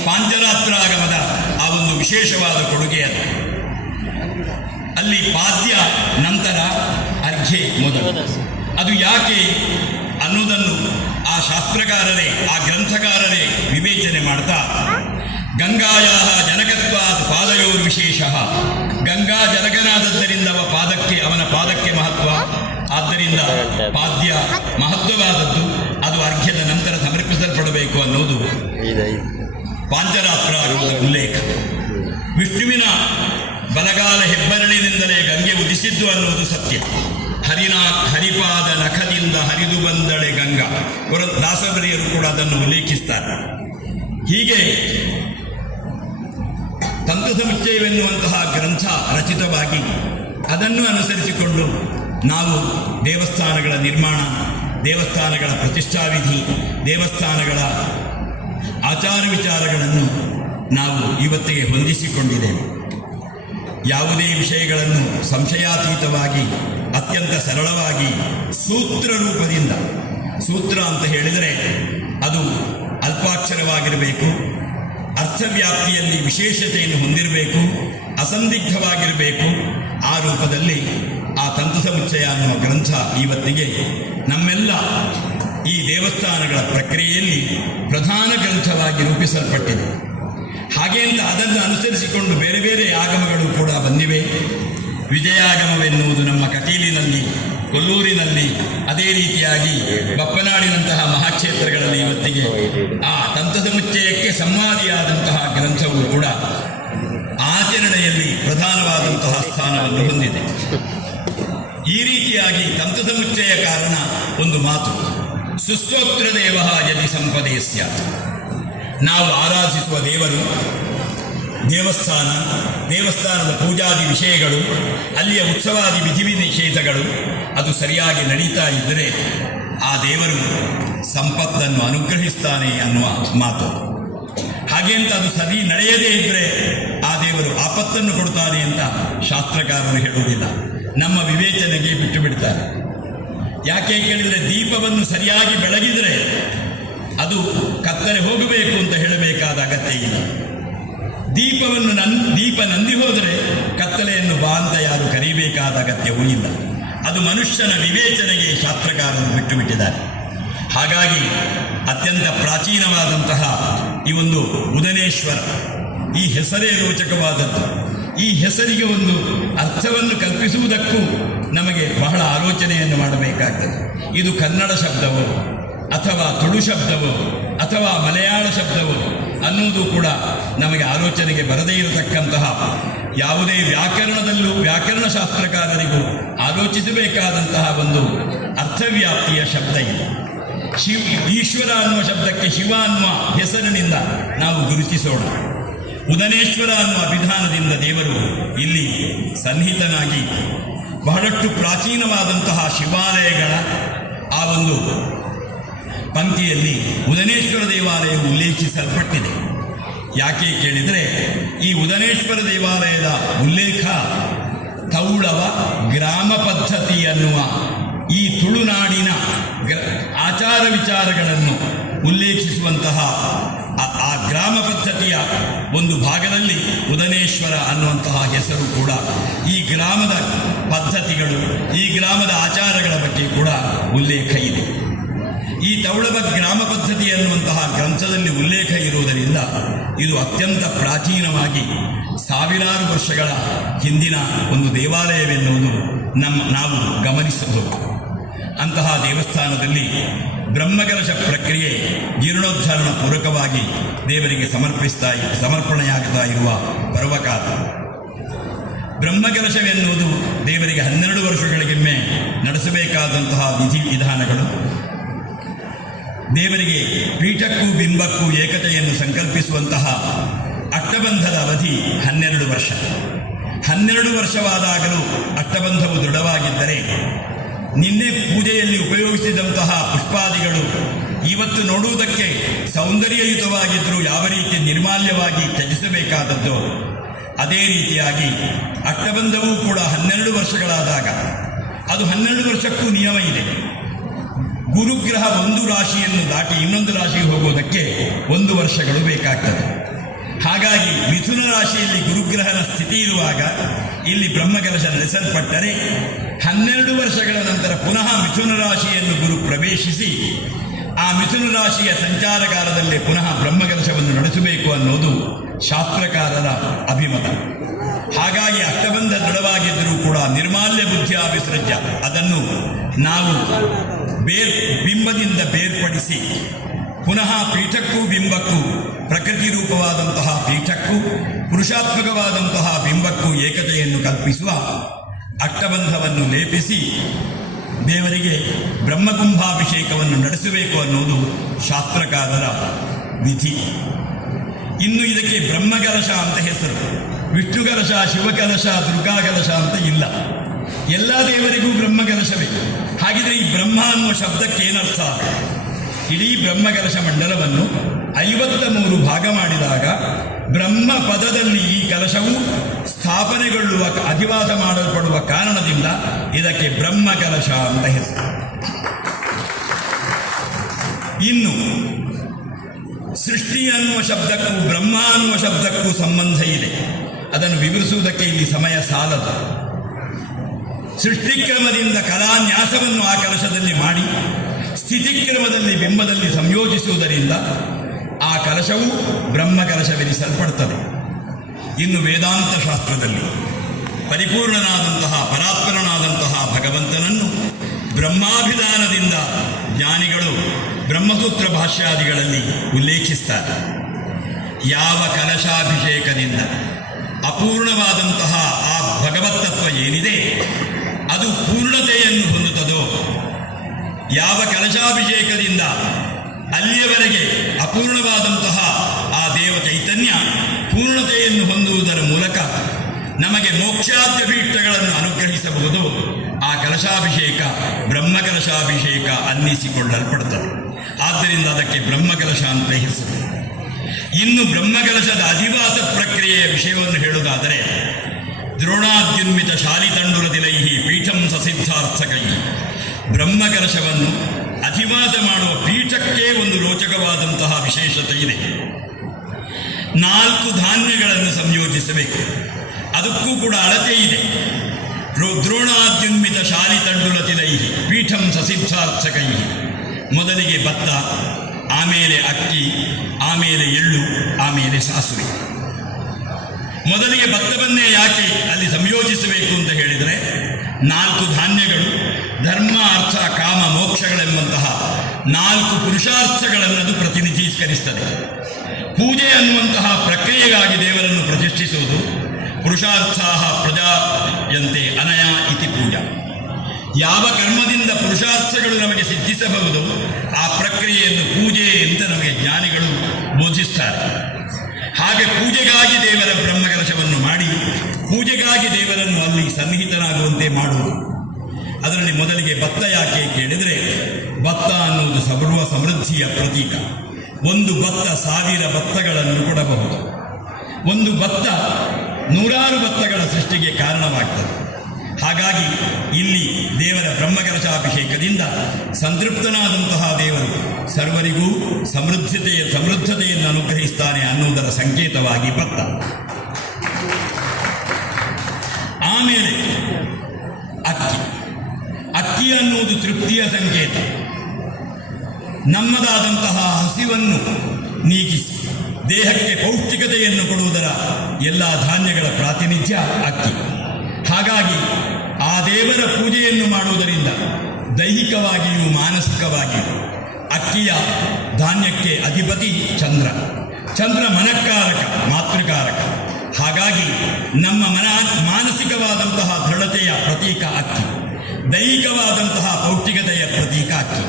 ಪಾಂಚರಾತ್ರಾಗಮದ ಆ ಒಂದು ವಿಶೇಷವಾದ ಕೊಡುಗೆ ಅದು. ಅಲ್ಲಿ ಪಾದ್ಯ ನಂತರ ಅರ್ಘ್ಯ ಮೊದಲು. ಅದು ಯಾಕೆ ಅನ್ನೋದನ್ನು ಆ ಶಾಸ್ತ್ರಕಾರರೇ, ಆ ಗ್ರಂಥಕಾರರೇ ವಿವೇಚನೆ ಮಾಡ್ತಾ, ಗಂಗಾಯ ಜನಕತ್ವಾದ ಪಾದಯೋರ್ ವಿಶೇಷ, ಗಂಗಾ ಜನಕನಾದದ್ದರಿಂದ ಅವನ ಪಾದಕ್ಕೆ ಮಹತ್ವ. ಆದ್ದರಿಂದ ಪಾದ್ಯ ಮಹತ್ವವಾದದ್ದು, ಅದು ಅರ್ಘ್ಯದ ನಂತರ ಸಮರ್ಪಿಸಲ್ಪಡಬೇಕು ಅನ್ನೋದು ಪಾಂಚರಾತ್ರ ಉಲ್ಲೇಖ. ವಿಷ್ಣುವಿನ ಬಲಗಾಲ ಹೆಬ್ಬರಳಿನಿಂದಲೇ ಗಂಗೆ ಉದಿಸಿದ್ದು ಅನ್ನುವುದು ಸತ್ಯ. ಹರಿಪಾದ ನಖದಿಂದ ಹರಿದು ಬಂದಳೆ ಗಂಗಾ. ದಾಸವರಿಯರು ಕೂಡ ಅದನ್ನು ಉಲ್ಲೇಖಿಸ್ತಾರೆ. ಹೀಗೆ ತಂತ್ರಸಮುಚ್ಚಯವೆನ್ನುವಂತಹ ಗ್ರಂಥ ರಚಿತವಾಗಿ ಅದನ್ನು ಅನುಸರಿಸಿಕೊಂಡು ನಾವು ದೇವಸ್ಥಾನಗಳ ನಿರ್ಮಾಣ, ದೇವಸ್ಥಾನಗಳ ಪ್ರತಿಷ್ಠಾವಿಧಿ, ದೇವಸ್ಥಾನಗಳ ಆಚಾರ ವಿಚಾರಗಳನ್ನು ನಾವು ಇವತ್ತಿಗೆ ಹೊಂದಿಸಿಕೊಂಡಿದ್ದೇವೆ. ಯಾವುದೇ ವಿಷಯಗಳನ್ನು ಸಂಶಯಾತೀತವಾಗಿ ಅತ್ಯಂತ ಸರಳವಾಗಿ ಸೂತ್ರ ರೂಪದಿಂದ, ಸೂತ್ರ ಅಂತ ಹೇಳಿದರೆ ಅದು ಅಲ್ಪಾಕ್ಷರವಾಗಿರಬೇಕು, ಅರ್ಥವ್ಯಾಪ್ತಿಯಲ್ಲಿ ವಿಶೇಷತೆಯನ್ನು ಹೊಂದಿರಬೇಕು, ಅಸಂದಿಗ್ಧವಾಗಿರಬೇಕು. ಆ ರೂಪದಲ್ಲಿ ಆ ತಂತ್ರಸಮುಚ್ಚಯ ಅನ್ನುವ ಗ್ರಂಥ ಇವತ್ತಿಗೆ ನಮ್ಮೆಲ್ಲ ಈ ದೇವಸ್ಥಾನಗಳ ಪ್ರಕ್ರಿಯೆಯಲ್ಲಿ ಪ್ರಧಾನ ಗ್ರಂಥವಾಗಿ ರೂಪಿಸಲ್ಪಟ್ಟಿದೆ. ಹಾಗೆ ಅಂತ ಅದನ್ನು ಅನುಸರಿಸಿಕೊಂಡು ಬೇರೆ ಬೇರೆ ಆಗಮಗಳು ಕೂಡ ಬಂದಿವೆ. ವಿಜಯಾಗಮವೆನ್ನುವುದು ನಮ್ಮ ಕಟೀಲಿನಲ್ಲಿ, ಕೊಲ್ಲೂರಿನಲ್ಲಿ, ಅದೇ ರೀತಿಯಾಗಿ ಬಪ್ಪನಾಡಿನಂತಹ ಮಹಾಕ್ಷೇತ್ರಗಳಲ್ಲಿ ಇವತ್ತಿಗೆ ಆ ತಂತ್ರಸಮುಚ್ಚಯಕ್ಕೆ ಸಂವಾದಿಯಾದಂತಹ ಗ್ರಂಥವು ಕೂಡ ಆಚರಣೆಯಲ್ಲಿ ಪ್ರಧಾನವಾದಂತಹ ಸ್ಥಾನವನ್ನು ಹೊಂದಿದೆ. ಈ ರೀತಿಯಾಗಿ ತಂತ್ರಸಮುಚ್ಚಯ ಕಾರಣ ಒಂದು ಮಾತು, ಸುಸ್ತೋತ್ರ ದೇವ ಯದಿ ಸಂಪದೇ ಸ್ಯಾತ್. ನಾವು ಆರಾಧಿಸುವ ದೇವರು, ದೇವಸ್ಥಾನ, ದೇವಸ್ಥಾನದ ಪೂಜಾದಿ ವಿಷಯಗಳು, ಅಲ್ಲಿಯ ಉತ್ಸವಾದಿ ವಿಧಿವಿನಿಷೇಧಗಳು ಅದು ಸರಿಯಾಗಿ ನಡೀತಾ ಇದ್ದರೆ ಆ ದೇವರು ಸಂಪತ್ತನ್ನು ಅನುಗ್ರಹಿಸ್ತಾನೆ ಅನ್ನುವ ಮಾತು. ಹಾಗೆ ಅಂತ ಅದು ಸರಿ ನಡೆಯದೇ ಇದ್ದರೆ ಆ ದೇವರು ಆಪತ್ತನ್ನು ಕೊಡ್ತಾನೆ ಅಂತ ಶಾಸ್ತ್ರಕಾರರು ಹೇಳುವುದಿಲ್ಲ, ನಮ್ಮ ವಿವೇಚನೆಗೆ ಬಿಟ್ಟು ಬಿಡ್ತಾರೆ. ಯಾಕೆ ಕೇಳಿದರೆ ದೀಪವನ್ನು ಸರಿಯಾಗಿ ಬೆಳಗಿದರೆ ಅದು ಕತ್ತಲೆ ಹೋಗಬೇಕು ಅಂತ ಹೇಳಬೇಕಾದ ಅಗತ್ಯ ಇಲ್ಲ. ದೀಪ ನಂದಿ ಹೋದರೆ ಕತ್ತಲೆಯನ್ನು ಬಾ ಅಂತ ಯಾರು ಕರೀಬೇಕಾದ ಅಗತ್ಯವೂ ಇಲ್ಲ. ಅದು ಮನುಷ್ಯನ ವಿವೇಚನೆಗೆ ಶಾಸ್ತ್ರಕಾರರು ಬಿಟ್ಟು ಬಿಟ್ಟಿದ್ದಾರೆ. ಹಾಗಾಗಿ ಅತ್ಯಂತ ಪ್ರಾಚೀನವಾದಂತಹ ಈ ಒಂದು ಉದನೇಶ್ವರ, ಈ ಹೆಸರೇ ರೋಚಕವಾದದ್ದು. ಈ ಹೆಸರಿಗೆ ಒಂದು ಅರ್ಥವನ್ನು ಕಲ್ಪಿಸುವುದಕ್ಕೂ ನಮಗೆ ಬಹಳ ಆಲೋಚನೆಯನ್ನು ಮಾಡಬೇಕಾಗ್ತದೆ. ಇದು ಕನ್ನಡ ಶಬ್ದವೋ ಅಥವಾ ತುಳು ಶಬ್ದವೋ ಅಥವಾ ಮಲಯಾಳ ಶಬ್ದವೋ ಅನ್ನುವುದು ಕೂಡ ನಮಗೆ ಆಲೋಚನೆಗೆ ಬರದೇ ಇರತಕ್ಕಂತಹ, ಯಾವುದೇ ವ್ಯಾಕರಣದಲ್ಲೂ ವ್ಯಾಕರಣಶಾಸ್ತ್ರಕಾರರಿಗೂ ಆಲೋಚಿಸಬೇಕಾದಂತಹ ಒಂದು ಅರ್ಥವ್ಯಾಪ್ತಿಯ ಶಬ್ದ ಇಲ್ಲ. ಈಶ್ವರ ಅನ್ನುವ ಶಬ್ದಕ್ಕೆ ಶಿವ ಅನ್ನುವ ಹೆಸರಿನಿಂದ ನಾವು ಗುರುತಿಸೋಣ. ಉದನೇಶ್ವರ ಅನ್ನುವ ಅಭಿಧಾನದಿಂದ ದೇವರು ಇಲ್ಲಿ ಸನ್ನಿಹಿತನಾಗಿ ಬಹಳಷ್ಟು ಪ್ರಾಚೀನವಾದಂತಹ ಶಿವಾಲಯಗಳ ಆ ಒಂದು ಪಂಕ್ತಿಯಲ್ಲಿ ಉದನೇಶ್ವರ ದೇವಾಲಯವು ಉಲ್ಲೇಖಿಸಲ್ಪಟ್ಟಿದೆ. ಯಾಕೆ ಕೇಳಿದರೆ ಈ ಉದನೇಶ್ವರ ದೇವಾಲಯದ ಉಲ್ಲೇಖ ತೌಳವ ಗ್ರಾಮ ಪದ್ಧತಿ ಅನ್ನುವ ಈ ತುಳುನಾಡಿನ ಆಚಾರ ವಿಚಾರಗಳನ್ನು ಉಲ್ಲೇಖಿಸುವಂತಹ ಆ ಗ್ರಾಮ ಪದ್ಧತಿಯ ಒಂದು ಭಾಗದಲ್ಲಿ ಉದನೇಶ್ವರ ಅನ್ನುವಂತಹ ಹೆಸರು ಕೂಡ ಈ ಗ್ರಾಮದ ಪದ್ಧತಿಗಳು, ಈ ಗ್ರಾಮದ ಆಚಾರಗಳ ಬಗ್ಗೆ ಕೂಡ ಉಲ್ಲೇಖ ಇದೆ. ಈ ತೌಳವ ಗ್ರಾಮ ಪದ್ಧತಿ ಅನ್ನುವಂತಹ ಗ್ರಂಥದಲ್ಲಿ ಉಲ್ಲೇಖ ಇರುವುದರಿಂದ ಇದು ಅತ್ಯಂತ ಪ್ರಾಚೀನವಾಗಿ ಸಾವಿರಾರು ವರ್ಷಗಳ ಹಿಂದಿನ ಒಂದು ದೇವಾಲಯವೆನ್ನುವುದು ನಾವು ಗಮನಿಸಬಹುದು. ಅಂತಹ ದೇವಸ್ಥಾನದಲ್ಲಿ ಬ್ರಹ್ಮಕಲಶ ಪ್ರಕ್ರಿಯೆ ಜೀರ್ಣೋದ್ಧಾರಣ ಪೂರ್ವಕವಾಗಿ ದೇವರಿಗೆ ಸಮರ್ಪಣೆಯಾಗ್ತಾ ಇರುವ ಪರ್ವಕಾಲ. ಬ್ರಹ್ಮಕಲಶವೆನ್ನುವುದು ದೇವರಿಗೆ 12 ವರ್ಷಗಳಿಗೊಮ್ಮೆ ನಡೆಸಬೇಕಾದಂತಹ ವಿಧಿವಿಧಾನಗಳು. ದೇವರಿಗೆ ಪೀಠಕ್ಕೂ ಬಿಂಬಕ್ಕೂ ಏಕತೆಯನ್ನು ಸಂಕಲ್ಪಿಸುವಂತಹ ಅಷ್ಟಬಂಧದ ಅವಧಿ 12 ವರ್ಷ. 12 ವರ್ಷವಾದಾಗಲೂ ಅಷ್ಟಬಂಧವು ದೃಢವಾಗಿದ್ದರೆ ನಿನ್ನೆ ಪೂಜೆಯಲ್ಲಿ ಉಪಯೋಗಿಸಿದಂತಹ ಪುಷ್ಪಾದಿಗಳು ಇವತ್ತು ನೋಡುವುದಕ್ಕೆ ಸೌಂದರ್ಯಯುತವಾಗಿದ್ದರೂ ಯಾವ ರೀತಿ ನಿರ್ಮಾಲ್ಯವಾಗಿ ತ್ಯಜಿಸಬೇಕಾದದ್ದು, ಅದೇ ರೀತಿಯಾಗಿ ಅಷ್ಟಬಂಧವೂ ಕೂಡ 12 ವರ್ಷಗಳಾದಾಗ ಅದು 12 ವರ್ಷಕ್ಕೂ ನಿಯಮ ಇದೆ. ಗುರುಗ್ರಹ ಒಂದು ರಾಶಿಯನ್ನು ದಾಟಿ ಇನ್ನೊಂದು ರಾಶಿಗೆ ಹೋಗುವುದಕ್ಕೆ 1 ವರ್ಷಗಳು ಬೇಕಾಗ್ತದೆ. ಹಾಗಾಗಿ ಮಿಥುನ ರಾಶಿಯಲ್ಲಿ ಗುರುಗ್ರಹನ ಸ್ಥಿತಿ ಇರುವಾಗ ಇಲ್ಲಿ ಬ್ರಹ್ಮಕಲಶ ನಡೆಸಲ್ಪಟ್ಟರೆ 12 ವರ್ಷಗಳ ನಂತರ ಪುನಃ ಮಿಥುನ ರಾಶಿಯನ್ನು ಗುರು ಪ್ರವೇಶಿಸಿ ಆ ಮಿಥುನ ರಾಶಿಯ ಸಂಚಾರಕಾಲದಲ್ಲೇ ಪುನಃ ಬ್ರಹ್ಮಕಲಶವನ್ನು ನಡೆಸಬೇಕು ಅನ್ನೋದು ಶಾಸ್ತ್ರಕಾರರ ಅಭಿಮತ. ಹಾಗಾಗಿ ಅಷ್ಟಬಂಧ ದೃಢವಾಗಿದ್ದರೂ ಕೂಡ ನಿರ್ಮಾಲ್ಯ ಬುದ್ಧಿಯ ವಿಸರ್ಜ ಅದನ್ನು ನಾವು ಬಿಂಬದಿಂದ ಬೇರ್ಪಡಿಸಿ ಪುನಃ ಪೀಠಕ್ಕೂ ಬಿಂಬಕ್ಕೂ ಪ್ರಕೃತಿ ರೂಪವಾದಂತಹ ಪೀಠಕ್ಕೂ ಪುರುಷಾತ್ಮಕವಾದಂತಹ ಬಿಂಬಕ್ಕೂ ಏಕತೆಯನ್ನು ಕಲ್ಪಿಸುವ ಅಷ್ಟಬಂಧವನ್ನು ಲೇಪಿಸಿ ದೇವರಿಗೆ ಬ್ರಹ್ಮಕುಂಭಾಭಿಷೇಕವನ್ನು ನಡೆಸಬೇಕು ಅನ್ನೋದು ಶಾಸ್ತ್ರಕಾರರ ವಿಧಿ. ಇನ್ನು ಇದಕ್ಕೆ ಬ್ರಹ್ಮಕಲಶ ಅಂತ ಹೆಸರು. ವಿಷ್ಣುಕಲಶ, ಶಿವಕಲಶ, ದುರ್ಗಾಕಲಶ ಅಂತ ಇಲ್ಲ. ಎಲ್ಲ ದೇವರಿಗೂ ಬ್ರಹ್ಮಕಲಶವೇ. ಹಾಗಿದ್ರೆ ಈ ಬ್ರಹ್ಮ ಅನ್ನುವ ಶಬ್ದಕ್ಕೆ ಏನರ್ಥ? ಇಡೀ ಬ್ರಹ್ಮಕಲಶ ಮಂಡಲವನ್ನು 53 ಭಾಗ ಮಾಡಿದಾಗ ಬ್ರಹ್ಮ ಪದದಲ್ಲಿ ಈ ಕಲಶವು ಸ್ಥಾಪನೆಗೊಳ್ಳುವ, ಅಧಿವಾಸ ಮಾಡಲ್ಪಡುವ ಕಾರಣದಿಂದ ಇದಕ್ಕೆ ಬ್ರಹ್ಮಕಲಶ ಅಂತ ಹೆಸರು. ಇನ್ನು ಸೃಷ್ಟಿ ಅನ್ನುವ ಶಬ್ದಕ್ಕೂ ಬ್ರಹ್ಮ ಅನ್ನುವ ಶಬ್ದಕ್ಕೂ ಸಂಬಂಧ ಇದೆ. ಅದನ್ನು ವಿವರಿಸುವುದಕ್ಕೆ ಇಲ್ಲಿ ಸಮಯ ಸಾಲದು. ಸೃಷ್ಟಿಕ್ರಮದಿಂದ ಕಲಾನ್ಯಾಸವನ್ನು ಆ ಕಲಶದಲ್ಲಿ ಮಾಡಿ ಸ್ಥಿತಿಕ್ರಮದಲ್ಲಿ ಬಿಂಬದಲ್ಲಿ ಸಂಯೋಜಿಸುವುದರಿಂದ ಆ ಕಲಶವು ಬ್ರಹ್ಮಕಲಶವೆನಿಸಲ್ಪಡುತ್ತದೆ. ಇನ್ನು ವೇದಾಂತ ಶಾಸ್ತ್ರದಲ್ಲಿ ಪರಿಪೂರ್ಣನಾದಂತಹ ಪರಾತ್ಪರನಾದಂತಹ ಭಗವಂತನನ್ನು ಬ್ರಹ್ಮಾಭಿಧಾನದಿಂದ ಜ್ಞಾನಿಗಳು ಬ್ರಹ್ಮಸೂತ್ರ ಭಾಷ್ಯಾದಿಗಳಲ್ಲಿ ಉಲ್ಲೇಖಿಸ್ತಾರೆ. ಯಾವ ಕಲಶಾಭಿಷೇಕದಿಂದ ಅಪೂರ್ಣವಾದಂತಹ ಆ ಭಗವತ್ತತ್ವ ಏನಿದೆ ಅದು ಪೂರ್ಣತೆಯನ್ನು ಹೊಂದುತ್ತದೋ, ಯಾವ ಕಲಶಾಭಿಷೇಕದಿಂದ ಅಲ್ಲಿಯವರೆಗೆ ಅಪೂರ್ಣವಾದಂತಹ ಆ ದೇವ ಚೈತನ್ಯ ಪೂರ್ಣತೆಯನ್ನು ಹೊಂದುವುದರ ಮೂಲಕ ನಮಗೆ ಮೋಕ್ಷಾದ್ಯಭೀಷ್ಟಗಳನ್ನು ಅನುಗ್ರಹಿಸಬಹುದು, ಆ ಕಲಶಾಭಿಷೇಕ ಬ್ರಹ್ಮಕಲಶಾಭಿಷೇಕ ಅನ್ನಿಸಿಕೊಳ್ಳಲ್ಪಡುತ್ತದೆ. ಆದ್ದರಿಂದ ಅದಕ್ಕೆ ಬ್ರಹ್ಮಕಲಶ ಅಂತ ಹೆಸರು. ಇನ್ನು ಬ್ರಹ್ಮಕಲಶದ ಅಧಿವಾಸ ಪ್ರಕ್ರಿಯೆಯ ವಿಷಯವನ್ನು ಹೇಳುವುದಾದರೆ, ದ್ರೋಣಾದ್ಯುನ್ಮಿತ ಶಾಲಿತಂಡುರತಿಲೈಹಿ ಪೀಠಂ ಸಸಿದ್ಧಾರ್ಥಕೈ, ಬ್ರಹ್ಮಕಲಶವನ್ನು ಅಧಿವಾಸ ಮಾಡುವ ಪೀಠಕ್ಕೆ ಒಂದು ರೋಚಕವಾದಂತಹ ವಿಶೇಷತೆ ಇದೆ. 4 ಧಾನ್ಯಗಳನ್ನು ಸಂಯೋಜಿಸಬೇಕು. ಅದಕ್ಕೂ ಕೂಡ ಅಳತೆ ಇದೆ. ದ್ರೋಣಾದ್ಯುನ್ಮಿತ ಶಾಲಿತಂಡುರತಿಲೈಹಿ ಪೀಠಂ ಸಸಿದ್ಧಾರ್ಥಕೈ, ಮೊದಲಿಗೆ ಭತ್ತ, ಆಮೇಲೆ ಅಕ್ಕಿ, ಆಮೇಲೆ ಎಳ್ಳು, ಆಮೇಲೆ ಸಾಸುವೆ. ಮೊದಲಿಗೆ ಭತ್ತವನ್ನೇ ಯಾಕೆ ಅಲ್ಲಿ ಸಂಯೋಜಿಸಬೇಕು ಅಂತ ಹೇಳಿದರೆ, 4 ಧಾನ್ಯಗಳು ಧರ್ಮ, ಅರ್ಥ, ಕಾಮ, ಮೋಕ್ಷಗಳೆಂಬಂತಹ 4 ಪುರುಷಾರ್ಥಗಳನ್ನು ಅದು ಪ್ರತಿನಿಧೀಕರಿಸ್ತದೆ. ಪೂಜೆ ಅನ್ನುವಂತಹ ಪ್ರಕ್ರಿಯೆಗಾಗಿ ದೇವರನ್ನು ಪ್ರತಿಷ್ಠಿಸುವುದು ಪುರುಷಾರ್ಥಾ ಪ್ರಜಾಯಂತೆ ಅನಯ ಇತಿ ಪೂಜಾ. ಯಾವ ಕರ್ಮದಿಂದ ಪುರುಷಾರ್ಥಗಳು ನಮಗೆ ಸಿದ್ಧಿಸಬಹುದು ಆ ಪ್ರಕ್ರಿಯೆಯನ್ನು ಪೂಜೆ ಅಂತ ನಮಗೆ ಜ್ಞಾನಿಗಳು ಬೋಧಿಸ್ತಾರೆ. ಹಾಗೆ ಪೂಜೆಗಾಗಿ ದೇವರ ಬ್ರಹ್ಮಕಲಶವನ್ನು ಮಾಡಿ ಪೂಜೆಗಾಗಿ ದೇವರನ್ನು ಅಲ್ಲಿ ಸನ್ನಿಹಿತನಾಗುವಂತೆ ಮಾಡುವುದು. ಅದರಲ್ಲಿ ಮೊದಲಿಗೆ ಭತ್ತ ಯಾಕೆ ಕೇಳಿದರೆ, ಭತ್ತ ಅನ್ನುವುದು ಸರ್ವ ಸಮೃದ್ಧಿಯ ಪ್ರತೀಕ. ಒಂದು ಭತ್ತ 1000 ಭತ್ತಗಳನ್ನು ಕೊಡಬಹುದು. ಒಂದು ಭತ್ತ 100 ಭತ್ತಗಳ ಸೃಷ್ಟಿಗೆ ಕಾರಣವಾಗ್ತದೆ. ಹಾಗಾಗಿ ಇಲ್ಲಿ ದೇವರ ಬ್ರಹ್ಮಕಲಶಾಭಿಷೇಕದಿಂದ ಸಂತೃಪ್ತನಾದಂತಹ ದೇವರು ಸರ್ವರಿಗೂ ಸಮೃದ್ಧತೆಯನ್ನು ಅನುಗ್ರಹಿಸ್ತಾನೆ ಅನ್ನುವುದರ ಸಂಕೇತವಾಗಿ ಭತ್ತ. ಆಮೇಲೆ ಅಕ್ಕಿ ಅನ್ನುವುದು ತೃಪ್ತಿಯ ಸಂಕೇತ. ನಮ್ಮದಾದಂತಹ ಹಸಿವನ್ನು ನೀಗಿಸಿ ದೇಹಕ್ಕೆ ಪೌಷ್ಟಿಕತೆಯನ್ನು ಕೊಡುವುದರ ಎಲ್ಲ ಧಾನ್ಯಗಳ ಪ್ರಾತಿನಿಧ್ಯ ಅಕ್ಕಿ. ಹಾಗಾಗಿ ಆ ದೇವರ ಪೂಜೆಯನ್ನು ಮಾಡುವುದರಿಂದ ದೈಹಿಕವಾಗಿಯೂ ಮಾನಸಿಕವಾಗಿಯೂ ಅಕ್ಕಿಯ ಧಾನ್ಯಕ್ಕೆ ಅಧಿಪತಿ ಚಂದ್ರ. ಚಂದ್ರ ಮನಃಕಾರಕ, ಮಾತೃಕಾರಕ. ಹಾಗಾಗಿ ನಮ್ಮ ಮಾನಸಿಕವಾದಂತಹ ದೃಢತೆಯ ಪ್ರತೀಕ ಅಕ್ಕಿ, ದೈಹಿಕವಾದಂತಹ ಪೌಷ್ಟಿಕತೆಯ ಪ್ರತೀಕ ಅಕ್ಕಿ.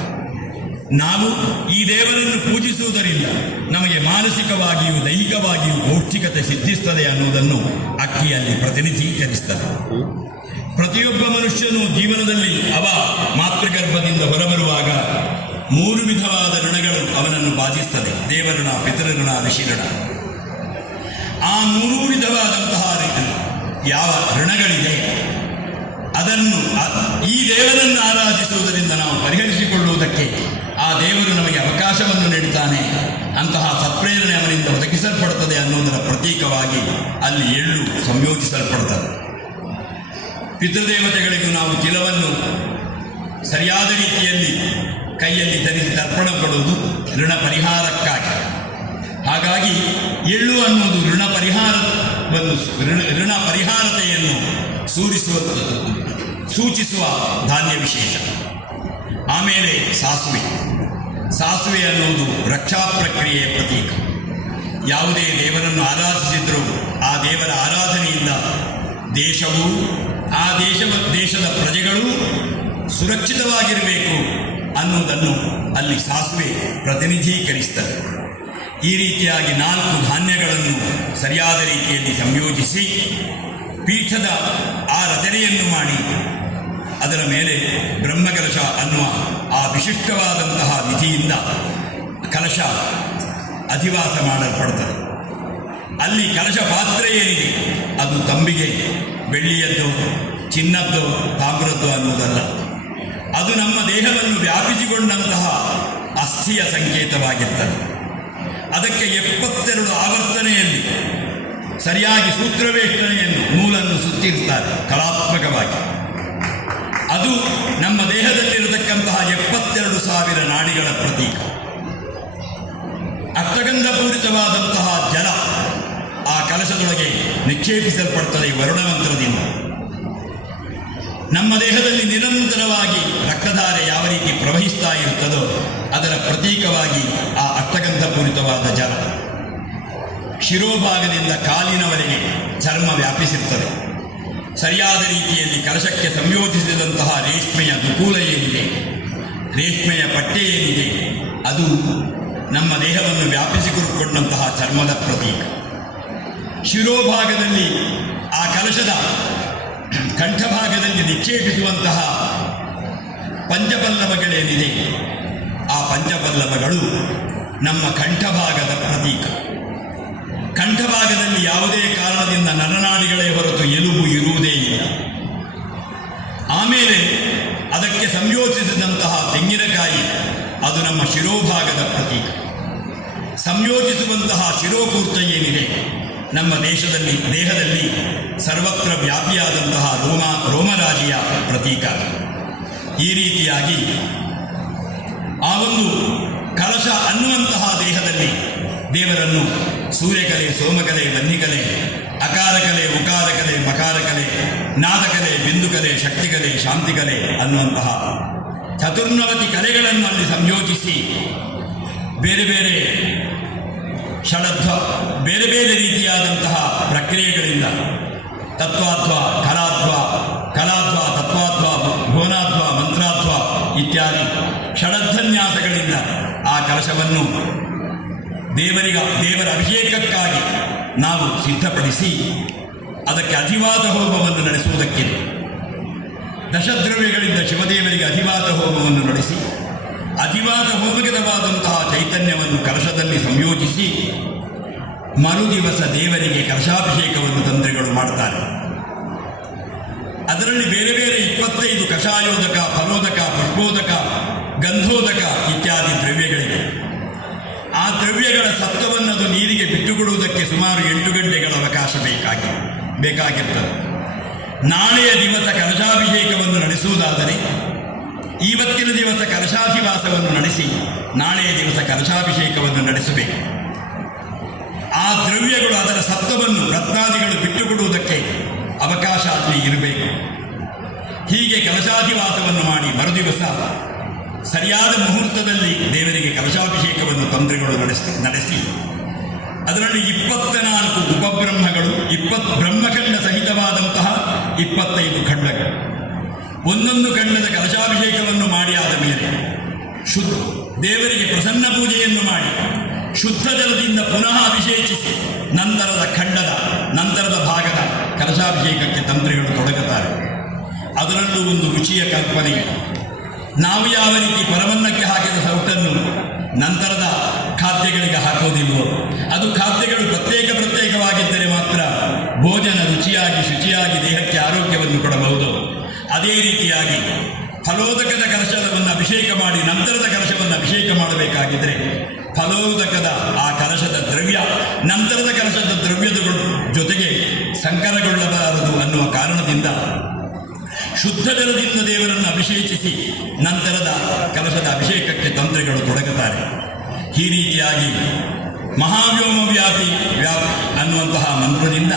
ನಾವು ಈ ದೇವರನ್ನು ಪೂಜಿಸುವುದರಿಂದ ನಮಗೆ ಮಾನಸಿಕವಾಗಿಯೂ ದೈಹಿಕವಾಗಿಯೂ ಪೌಷ್ಟಿಕತೆ ಸಿದ್ಧಿಸ್ತದೆ ಅನ್ನುವುದನ್ನು ಅಕ್ಕಿಯಲ್ಲಿ ಪ್ರತಿನಿಧೀಕರಿಸ್ತದೆ. ಪ್ರತಿಯೊಬ್ಬ ಮನುಷ್ಯನು ಜೀವನದಲ್ಲಿ ಮಾತೃಗರ್ಭದಿಂದ ಹೊರಬರುವಾಗ 3 ವಿಧವಾದ ಋಣಗಳು ಅವನನ್ನು ಬಾಧಿಸ್ತದೆ. ದೇವಋಣ, ಪಿತೃಋಣ, ಋಷಿಋಣ. ಆ 3 ವಿಧವಾದಂತಹ ಯಾವ ಋಣಗಳಿದೆ ಅದನ್ನು ಈ ದೇವರನ್ನು ಆರಾಧಿಸುವುದರಿಂದ ನಾವು ಪರಿಹರಿಸಿಕೊಳ್ಳುವುದಕ್ಕೆ ಆ ದೇವರು ನಮಗೆ ಅವಕಾಶವನ್ನು ನೀಡುತ್ತಾನೆ. ಅಂತಹ ಸತ್ಪ್ರೇರಣೆ ಅವನಿಂದ ಒದಗಿಸಲ್ಪಡುತ್ತದೆ ಅನ್ನೋದರ ಪ್ರತೀಕವಾಗಿ ಅಲ್ಲಿ ಎಳ್ಳು ಸಂಯೋಜಿಸಲ್ಪಡುತ್ತದೆ. ಪಿತೃದೇವತೆಗಳಿಗೂ ನಾವು ತಿಲವನ್ನು ಸರಿಯಾದ ರೀತಿಯಲ್ಲಿ ಕೈಯಲ್ಲಿ ಧರಿಸಿ ತರ್ಪಣ ಕೊಡುವುದು ಋಣ ಪರಿಹಾರಕ್ಕಾಗಿ. ಹಾಗಾಗಿ ಎಳ್ಳು ಅನ್ನುವುದು ಋಣ ಪರಿಹಾರತೆಯನ್ನು ಸೂಚಿಸುವ ಧಾನ್ಯ ವಿಶೇಷ. ಆಮೇಲೆ ಸಾಸುವೆ ಅನ್ನುವುದು ರಕ್ಷಾ ಪ್ರಕ್ರಿಯೆಯ ಪ್ರತೀಕ. ಯಾವುದೇ ದೇವರನ್ನು ಆರಾಧಿಸಿದರೂ ಆ ದೇವರ ಆರಾಧನೆಯಿಂದ ದೇಶವು ಆ ದೇಶದ ಪ್ರಜೆಗಳೂ ಸುರಕ್ಷಿತವಾಗಿರಬೇಕು ಅನ್ನುವುದನ್ನು ಅಲ್ಲಿ ಸಾಸುವೆ ಪ್ರತಿನಿಧೀಕರಿಸ್ತದೆ. ಈ ರೀತಿಯಾಗಿ 4 ಧಾನ್ಯಗಳನ್ನು ಸರಿಯಾದ ರೀತಿಯಲ್ಲಿ ಸಂಯೋಜಿಸಿ ಪೀಠದ ಆ ರಚನೆಯನ್ನು ಮಾಡಿ ಅದರ ಮೇಲೆ ಬ್ರಹ್ಮಕಲಶ ಅನ್ನುವ ಆ ವಿಶಿಷ್ಟವಾದಂತಹ ವಿಧಿಯಿಂದ ಕಲಶ ಅಧಿವಾಸ ಮಾಡಲ್ಪಡುತ್ತದೆ. ಅಲ್ಲಿ ಕಲಶ ಪಾತ್ರ ಏನಿದೆ ಅದು ತಂಬಿಗೆ, ಬೆಳ್ಳಿಯದ್ದು, ಚಿನ್ನದ್ದು, ತಾಮ್ರದ್ದು ಅನ್ನುವುದಲ್ಲ. ಅದು ನಮ್ಮ ದೇಹವನ್ನು ವ್ಯಾಪಿಸಿಕೊಂಡಂತಹ ಅಸ್ಥಿಯ ಸಂಕೇತವಾಗಿರ್ತದೆ. ಅದಕ್ಕೆ 72 ಆವರ್ತನೆಯಲ್ಲಿ ಸರಿಯಾಗಿ ಸೂತ್ರವೇಷ್ಟನೆಯನ್ನು ನೂಲನ್ನು ಸುತ್ತಿರ್ತಾರೆ ಕಲಾತ್ಮಕವಾಗಿ. ಅದು ನಮ್ಮ ದೇಹದಲ್ಲಿರತಕ್ಕಂತಹ 72,000 ನಾಡಿಗಳ ಪ್ರತೀಕ. ಅಷ್ಟಗಂಧಪೂರಿತವಾದಂತಹ ಜಲ ಆ ಕಲಶದೊಳಗೆ ನಿಕ್ಷೇಪಿಸಲ್ಪಡ್ತದೆ ವರುಣಮಂತ್ರದಿಂದ. ನಮ್ಮ ದೇಹದಲ್ಲಿ ನಿರಂತರವಾಗಿ ರಕ್ತಧಾರೆ ಯಾವ ರೀತಿ ಪ್ರವಹಿಸ್ತಾ ಇರುತ್ತದೋ ಅದರ ಪ್ರತೀಕವಾಗಿ ಆ ಅಷ್ಟಗಂಧಪೂರಿತವಾದ ಜಲ. ಶಿರೋಭಾಗದಿಂದ ಕಾಲಿನವರೆಗೆ ಚರ್ಮ ವ್ಯಾಪಿಸಿರ್ತದೆ. ಸರಿಯಾದ ರೀತಿಯಲ್ಲಿ ಕಲಶಕ್ಕೆ ಸಂಯೋಜಿಸಿದಂತಹ ರೇಷ್ಮೆಯ ದುಕೂಲ ಏನಿದೆ, ರೇಷ್ಮೆಯ ಪಟ್ಟೆ ಏನಿದೆ, ಅದು ನಮ್ಮ ದೇಹವನ್ನು ವ್ಯಾಪಿಸಿಕೊಂಡಂತಹ ಚರ್ಮದ ಪ್ರತೀಕ. ಶಿರೋಭಾಗದಲ್ಲಿ ಆ ಕಲಶದ ಕಂಠಭಾಗದಲ್ಲಿ ನಿಕ್ಷೇಪಿಸುವಂತಹ ಪಂಚಪಲ್ಲವಗಳೇನಿದೆ, ಆ ಪಂಚಪಲ್ಲವಗಳು ನಮ್ಮ ಕಂಠಭಾಗದ ಪ್ರತೀಕ. ಕಂಠಭಾಗದಲ್ಲಿ ಯಾವುದೇ ಕಾರಣದಿಂದ ನರನಾಡಿಗಳೇ ಹೊರತು ಎಲುಬು ಇರುವುದೇ ಇಲ್ಲ. ಆಮೇಲೆ ಅದಕ್ಕೆ ಸಂಯೋಜಿಸಿದಂತಹ ತೆಂಗಿನಕಾಯಿ, ಅದು ನಮ್ಮ ಶಿರೋಭಾಗದ ಪ್ರತೀಕ. ಸಂಯೋಜಿಸುವಂತಹ ಶಿರೋಕೂರ್ತ ಏನಿದೆ ನಮ್ಮ ದೇಹದಲ್ಲಿ ಸರ್ವತ್ರ ವ್ಯಾಪಿಯಾದಂತಹ ರೋಮರಾಜಿಯ ಪ್ರತೀಕ. ಈ ರೀತಿಯಾಗಿ ಆ ಒಂದು ಕಲಶ ಅನ್ನುವಂತಹ ದೇಹದಲ್ಲಿ ದೇವರನ್ನು ಸೂರ್ಯಕಲೆ, ಸೋಮಕಲೆ, ಬನ್ನಿಕಲೆ, ಅಕಾರಕಲೆ, ಉಕಾರಕಲೆ, ಮಕಾರಕಲೆ, ನಾದಕಲೆ, ಬಿಂದುಕಲೆ, ಶಕ್ತಿಕಲೆ, ಶಾಂತಿಕಲೆ ಅನ್ನುವಂತಹ 24 ಕಲೆಗಳನ್ನು ಅಲ್ಲಿ ಸಂಯೋಜಿಸಿ ಬೇರೆ ಬೇರೆ ಷಡಧ್ವ, ಬೇರೆ ಬೇರೆ ರೀತಿಯಾದಂತಹ ಪ್ರಕ್ರಿಯೆಗಳಿಂದ ತತ್ವಾಧ್ವ, ಕಲಾಧ್ವ, ತತ್ವಾಧ್ವ, ಭುವನಾಧ್ವ, ಮಂತ್ರಾಧ್ವ ಇತ್ಯಾದಿ ಷಡಧ್ವನ್ಯಾಸಗಳಿಂದ ಆ ಕಲಶವನ್ನು ದೇವರ ಅಭಿಷೇಕಕ್ಕಾಗಿ ನಾವು ಸಿದ್ಧಪಡಿಸಿ ಅದಕ್ಕೆ ಅಧಿವಾಸ ಹೋಮವನ್ನು ನಡೆಸುವುದಕ್ಕಿದೆ. ದಶದ್ರವ್ಯಗಳಿಂದ ಶಿವದೇವರಿಗೆ ಅಧಿವಾಸ ಹೋಮವನ್ನು ನಡೆಸಿ ಅಧಿವಾಸ ಹೋಮಗತವಾದಂತಹ ಚೈತನ್ಯವನ್ನು ಕಲಶದಲ್ಲಿ ಸಂಯೋಜಿಸಿ ಮರುದಿವಸ ದೇವರಿಗೆ ಕಲಶಾಭಿಷೇಕವನ್ನು ತಂತ್ರಿಗಳು ಮಾಡ್ತಾರೆ. ಅದರಲ್ಲಿ ಬೇರೆ ಬೇರೆ 25 ಕಷಾಯೋದಕ, ಫಲೋದಕ, ಪುಷ್ಪೋದಕ, ಗಂಧೋದಕ ಇತ್ಯಾದಿ ದ್ರವ್ಯಗಳಿವೆ. ಆ ದ್ರವ್ಯಗಳ ಸತ್ವವನ್ನು ಅದು ನೀರಿಗೆ ಬಿಟ್ಟುಕೊಡುವುದಕ್ಕೆ ಸುಮಾರು 8 ಗಂಟೆಗಳ ಅವಕಾಶ ಬೇಕಾಗಿರ್ತದೆ. ನಾಳೆಯ ದಿವಸ ಕಲಶಾಭಿಷೇಕವನ್ನು ನಡೆಸುವುದಾದರೆ ಇವತ್ತಿನ ದಿವಸ ಕಲಶಾಧಿವಾಸವನ್ನು ನಡೆಸಿ ನಾಳೆಯ ದಿವಸ ಕಲಶಾಭಿಷೇಕವನ್ನು ನಡೆಸಬೇಕು. ಆ ದ್ರವ್ಯಗಳು ಅದರ ಸತ್ವವನ್ನು ರತ್ನಾದಿಗಳು ಬಿಟ್ಟುಕೊಡುವುದಕ್ಕೆ ಅವಕಾಶ ಅಲ್ಲಿ ಇರಬೇಕು. ಹೀಗೆ ಕಲಶಾಧಿವಾಸವನ್ನು ಮಾಡಿ ಮರುದಿವಸ ಸರಿಯಾದ ಮುಹೂರ್ತದಲ್ಲಿ ದೇವರಿಗೆ ಕಲಶಾಭಿಷೇಕವನ್ನು ತಂತ್ರಿಗಳು ನಡೆಸಿ ಅದರಲ್ಲಿ 24 ಉಪಬ್ರಹ್ಮಗಳು, 20 ಬ್ರಹ್ಮಖಂಡ ಸಹಿತವಾದಂತಹ 25 ಖಂಡಗಳು, ಒಂದೊಂದು ಖಂಡದ ಕಲಶಾಭಿಷೇಕವನ್ನು ಮಾಡಿ ಆದ ಮೇಲೆ ದೇವರಿಗೆ ಪ್ರಸನ್ನ ಪೂಜೆಯನ್ನು ಮಾಡಿ ಶುದ್ಧ ಜಲದಿಂದ ಪುನಃ ಅಭಿಷೇಕಿಸಿ ನಂತರದ ಭಾಗದ ಕಲಶಾಭಿಷೇಕಕ್ಕೆ ತಂತ್ರಿಗಳು ತೊಡಗುತ್ತಾರೆ. ಅದರಲ್ಲೂ ಒಂದು ರುಚಿಯ ಕಲ್ಪನೆ. ನಾವು ಯಾವ ರೀತಿ ಪರಮನ್ನಕ್ಕೆ ಹಾಕಿದ ಸೌಟನ್ನು ನಂತರದ ಖಾದ್ಯಗಳಿಗೆ ಹಾಕೋದಿಲ್ವೋ, ಅದು ಖಾದ್ಯಗಳು ಪ್ರತ್ಯೇಕವಾಗಿದ್ದರೆ ಮಾತ್ರ ಭೋಜನ ರುಚಿಯಾಗಿ ಶುಚಿಯಾಗಿ ದೇಹಕ್ಕೆ ಆರೋಗ್ಯವನ್ನು ಕೊಡಬಹುದು. ಅದೇ ರೀತಿಯಾಗಿ ಫಲೋದಕದ ಕಲಶವನ್ನು ಅಭಿಷೇಕ ಮಾಡಿ ನಂತರದ ಕಲಶವನ್ನು ಅಭಿಷೇಕ ಮಾಡಬೇಕಾಗಿದ್ದರೆ ಫಲೋದಕದ ಆ ಕಲಶದ ದ್ರವ್ಯ ನಂತರದ ಕಲಶದ ದ್ರವ್ಯದ ಜೊತೆಗೆ ಸಂಕರಗೊಳ್ಳಬಾರದು ಅನ್ನುವ ಕಾರಣದಿಂದ ಶುದ್ಧ ಜಲದಿಂದ ದೇವರನ್ನು ಅಭಿಷೇಕಿಸಿ ನಂತರದ ಕಲಶದ ಅಭಿಷೇಕಕ್ಕೆ ತಂತ್ರಿಗಳು ತೊಡಗುತ್ತಾರೆ. ಈ ರೀತಿಯಾಗಿ ಮಹಾವ್ಯೋಮ ವ್ಯಾಪಿ ಅನ್ನುವಂತಹ ಮಂತ್ರದಿಂದ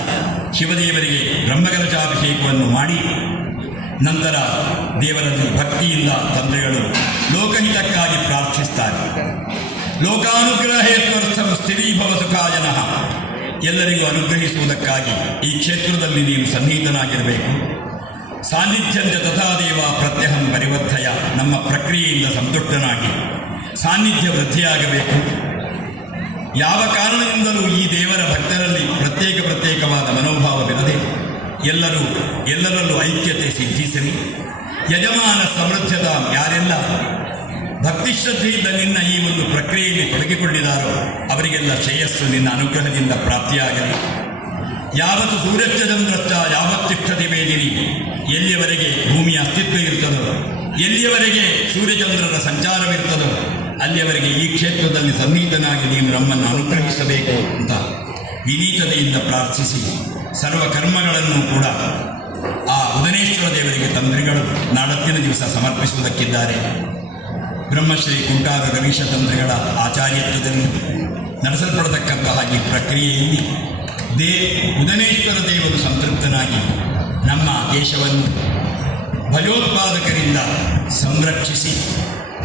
ಶಿವದೇವರಿಗೆ ಬ್ರಹ್ಮಕಲಶಾಭಿಷೇಕವನ್ನು ಮಾಡಿ ನಂತರ ದೇವರಲ್ಲಿ ಭಕ್ತಿಯಿಂದ ತಂತ್ರಿಗಳು ಲೋಕಹಿತಕ್ಕಾಗಿ ಪ್ರಾರ್ಥಿಸ್ತಾರೆ. ಲೋಕಾನುಗ್ರಹೇತ್ವರ್ಥಂ ಸ್ಥಿರೀಭವ ಸುಖಾಯನಃ. ಎಲ್ಲರಿಗೂ ಅನುಗ್ರಹಿಸುವುದಕ್ಕಾಗಿ ಈ ಕ್ಷೇತ್ರದಲ್ಲಿ ನೀನು ಸನ್ನಿಹಿತನಾಗಿರಬೇಕು. ಸಾನ್ನಿಧ್ಯಂಚ ತಥಾದೇವ ಪ್ರತ್ಯಹಂ ಪರಿವರ್ತಯ. ನಮ್ಮ ಪ್ರಕ್ರಿಯೆಯಿಂದ ಸಂತುಷ್ಟನಾಗಿ ಸಾನ್ನಿಧ್ಯ ವೃದ್ಧಿಯಾಗಬೇಕು. ಯಾವ ಕಾರಣದಿಂದಲೂ ಈ ದೇವರ ಭಕ್ತರಲ್ಲಿ ಪ್ರತ್ಯೇಕವಾದ ಮನೋಭಾವವಿರದೆ ಎಲ್ಲರಲ್ಲೂ ಐಕ್ಯತೆ ಸಿದ್ಧಿಸಲಿ. ಯಜಮಾನ ಸಮೃದ್ಧತ. ಯಾರೆಲ್ಲ ಭಕ್ತಿಶ್ರದ್ಧೆಯಿಂದ ನಿನ್ನ ಈ ಒಂದು ಪ್ರಕ್ರಿಯೆಯಲ್ಲಿ ತೊಡಗಿಕೊಂಡಿದ್ದಾರೋ ಅವರಿಗೆಲ್ಲ ಶ್ರೇಯಸ್ಸು ನಿನ್ನ ಅನುಗ್ರಹದಿಂದ ಪ್ರಾಪ್ತಿಯಾಗಲಿ. ಯಾವತ್ತು ಸೂರ್ಯಚಂದ್ರಶ್ಚ ಯಾವತ್ತಿಷ್ಠತಿ ವೇದಿನಿ. ಎಲ್ಲಿಯವರೆಗೆ ಭೂಮಿಯ ಅಸ್ತಿತ್ವ ಇರ್ತದೋ, ಎಲ್ಲಿಯವರೆಗೆ ಸೂರ್ಯಚಂದ್ರರ ಸಂಚಾರವಿರ್ತದೋ ಅಲ್ಲಿಯವರೆಗೆ ಈ ಕ್ಷೇತ್ರದಲ್ಲಿ ಸನ್ನಿಹಿತನಾಗಿ ನೀನು ನಮ್ಮನ್ನು ಅನುಗ್ರಹಿಸಬೇಕು ಅಂತ ವಿನೀತತೆಯಿಂದ ಪ್ರಾರ್ಥಿಸಿ ಸರ್ವ ಕರ್ಮಗಳನ್ನು ಕೂಡ ಆ ಉದನೇಶ್ವರ ದೇವರಿಗೆ ತಂತ್ರಿಗಳು ನಾಡತ್ತಿನ ದಿವಸ ಸಮರ್ಪಿಸುವುದಕ್ಕಿದ್ದಾರೆ. ಬ್ರಹ್ಮಶ್ರೀ ಕುಂಟಾರ ಗಣೇಶ ತಂತ್ರಿಗಳ ಆಚಾರ್ಯತ್ವದಲ್ಲಿ ನಡೆಸಲ್ಪಡತಕ್ಕಂತಹ ಈ ಪ್ರಕ್ರಿಯೆಯಲ್ಲಿ ಉದನೇಶ್ವರ ದೇವರು ಸಂತೃಪ್ತನಾಗಿ ನಮ್ಮ ದೇಶವನ್ನು ಭಯೋತ್ಪಾದಕರಿಂದ ಸಂರಕ್ಷಿಸಿ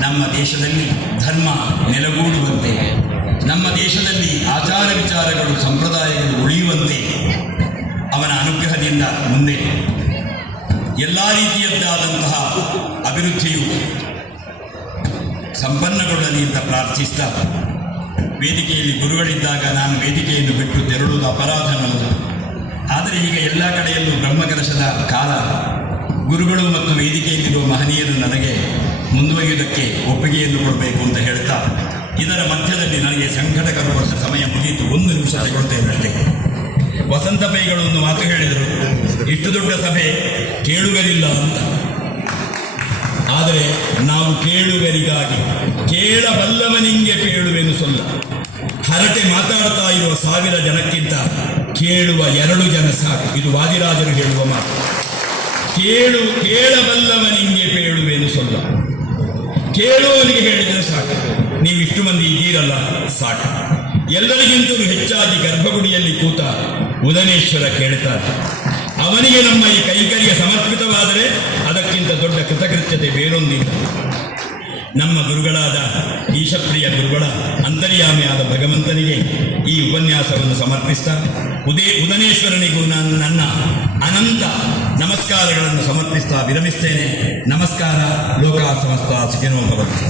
ನಮ್ಮ ದೇಶದಲ್ಲಿ ಧರ್ಮ ನೆಲೆಗೂಡುವಂತೆ, ನಮ್ಮ ದೇಶದಲ್ಲಿ ಆಚಾರ ವಿಚಾರಗಳು ಸಂಪ್ರದಾಯಗಳು ಉಳಿಯುವಂತೆ ಅವನ ಅನುಗ್ರಹದಿಂದ ಮುಂದೆ ಎಲ್ಲ ರೀತಿಯದ್ದಾದಂತಹ ಅಭಿವೃದ್ಧಿಯು ಸಂಪನ್ನಗೊಳ್ಳಲಿ ಅಂತ ಪ್ರಾರ್ಥಿಸ್ತಾ, ವೇದಿಕೆಯಲ್ಲಿ ಗುರುಗಳಿದ್ದಾಗ ನಾನು ವೇದಿಕೆಯನ್ನು ಬಿಟ್ಟು ತೆರಳುವುದು ಅಪರಾಧ ನನ್ನದು. ಆದರೆ ಈಗ ಎಲ್ಲ ಕಡೆಯಲ್ಲೂ ಬ್ರಹ್ಮಕಲಶದ ಕಾಲ, ಗುರುಗಳು ಮತ್ತು ವೇದಿಕೆಯಲ್ಲಿರುವ ಮಹನೀಯರು ನನಗೆ ಮುಂದುವರಿಯುವುದಕ್ಕೆ ಒಪ್ಪಿಗೆಯನ್ನು ಕೊಡಬೇಕು ಅಂತ ಹೇಳ್ತಾ, ಇದರ ಮಧ್ಯದಲ್ಲಿ ನನಗೆ ಸಂಕಟಕರವಾದ ಸಮಯ ಮುಗಿಯಿತು. 1 ನಿಮಿಷ ತಗೊಳ್ತೇನೆ. ವಸಂತ ಪೈಗಳು ಒಂದು ಮಾತು ಹೇಳಿದರು, ಇಷ್ಟು ದೊಡ್ಡ ಸಭೆ ಕೇಳುಗರಿಲ್ಲ ಅಂತ. ಆದರೆ ನಾವು ಕೇಳುಗರಿಗಾಗಿ ಕೇಳಬಲ್ಲವನಿಂಗೆ ಕೇಳುವೆನು ಸೊಲ್ಲ. ಹರಟೆ ಮಾತಾಡ್ತಾ ಇರುವ 1000 ಜನಕ್ಕಿಂತ ಕೇಳುವ 2 ಜನ ಸಾಕು. ಇದು ವಾದಿರಾಜರು ಹೇಳುವ ಮಾತು. ಕೇಳಬಲ್ಲವನಿಂಗೆ ಕೇಳುವೆನು ಸೊಲ್ಲ. ಕೇಳುವವನಿಗೆ ಹೇಳಿದರೆ ಸಾಕು. ನೀವು ಇಷ್ಟು ಮಂದಿ ಇದ್ದೀರಲ್ಲ ಸಾಕು. ಎಲ್ಲರಿಗಿಂತಲೂ ಹೆಚ್ಚಾಗಿ ಗರ್ಭಗುಡಿಯಲ್ಲಿ ಕೂತ ಉದನೇಶ್ವರ ಕೇಳ್ತಾರೆ. ಅವನಿಗೆ ನಮ್ಮ ಈ ಕೈಕರ್ಯ ಸಮರ್ಪಿತವಾದರೆ ಅದಕ್ಕಿಂತ ದೊಡ್ಡ ಕೃತಕೃತ್ಯತೆ ಬೇರೊಂದಿಲ್ಲ. ನಮ್ಮ ಗುರುಗಳಾದ ಈಶಪ್ರಿಯ ಗುರುಗಳ ಅಂತರ್ಯಾಮಿಯಾದ ಭಗವಂತನಿಗೆ ಈ ಉಪನ್ಯಾಸವನ್ನು ಸಮರ್ಪಿಸ್ತಾ ಉದನೇಶ್ವರನಿಗೂ ನನ್ನ ಅನಂತ ನಮಸ್ಕಾರಗಳನ್ನು ಸಮರ್ಪಿಸ್ತಾ ವಿರಮಿಸ್ತೇನೆ. ನಮಸ್ಕಾರ. ಲೋಕ ಸಮಸ್ತ ಸುಖಿನೋ ಭವಂತು.